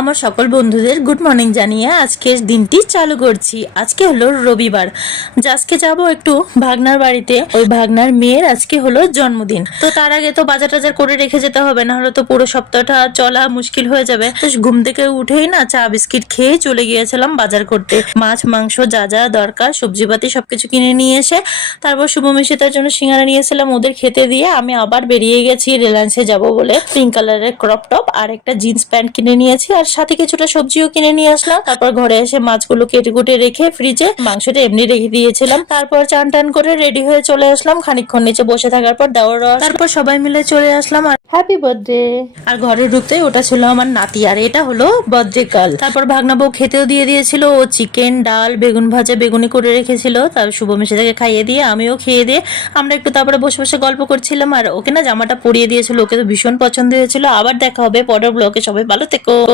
আমার সকল বন্ধুদের গুড মর্নিং জানিয়ে আজকের দিনটি চালু করছি। আজকে হলো রবিবার, আজকে যাব একটু ভাগনার বাড়িতে। ওই ভাগনার মেয়ের আজকে হলো জন্মদিন, তো তার আগে তো বাজার টাজার করে রেখে যেতে হবে, না হলে তো পুরো সপ্তাহটা চলা মুশকিল হয়ে যাবে। তো ঘুম থেকে উঠেই না চা বিস্কিট খেয়ে চলে গিয়েছিলাম বাজার করতে। মাছ মাংস যা যা দরকার সবজিপাতি সবকিছু কিনে নিয়ে এসে তারপর শুভমিশিতার জন্য সিঙ্গারা নিয়েছিলাম, ওদের খেতে দিয়ে আমি আবার বেরিয়ে গেছি রিলায়েন্সে যাব বলে। পিঙ্ক কালারের ক্রপ টপ আর একটা জিন্স প্যান্ট কিনে নিয়েছি, আর সাথে কিছুটা সবজিও কিনে নিয়ে আসলাম। তারপর ঘরে এসে মাছগুলো কেটে কুটে রেখে ফ্রিজে, মাংসটা এমনি রেখে দিয়েছিলাম। তারপর চান টান করে রেডি হয়ে চলে আসলাম। খানিকক্ষণ নিচে বসে থাকার পর দেওয়ার, তারপর সবাই মিলে চলে আসলাম আর হ্যাপি বার্থডে। আর ঘরে ঢুকতে ওটা ছিল আমার নাতি, আর এটা হলো বার্থডে গার্ল। তারপর ভাগনা বউ খেতেও দিয়ে দিয়েছিল, ও চিকেন ডাল বেগুন ভাজা বেগুনি করে রেখেছিল। তারপর শুভমিশিতাকে খাইয়ে দিয়ে আমিও খেয়ে দিয়ে আমরা একটু তারপরে বসে বসে গল্প করছিলাম। আর ওকে না জামাটা পরিয়ে দিয়েছিল, ওকে তো ভীষণ পছন্দ হয়েছিল। আবার দেখা হবে পরের ব্লগে, সবাই ভালো থেকো।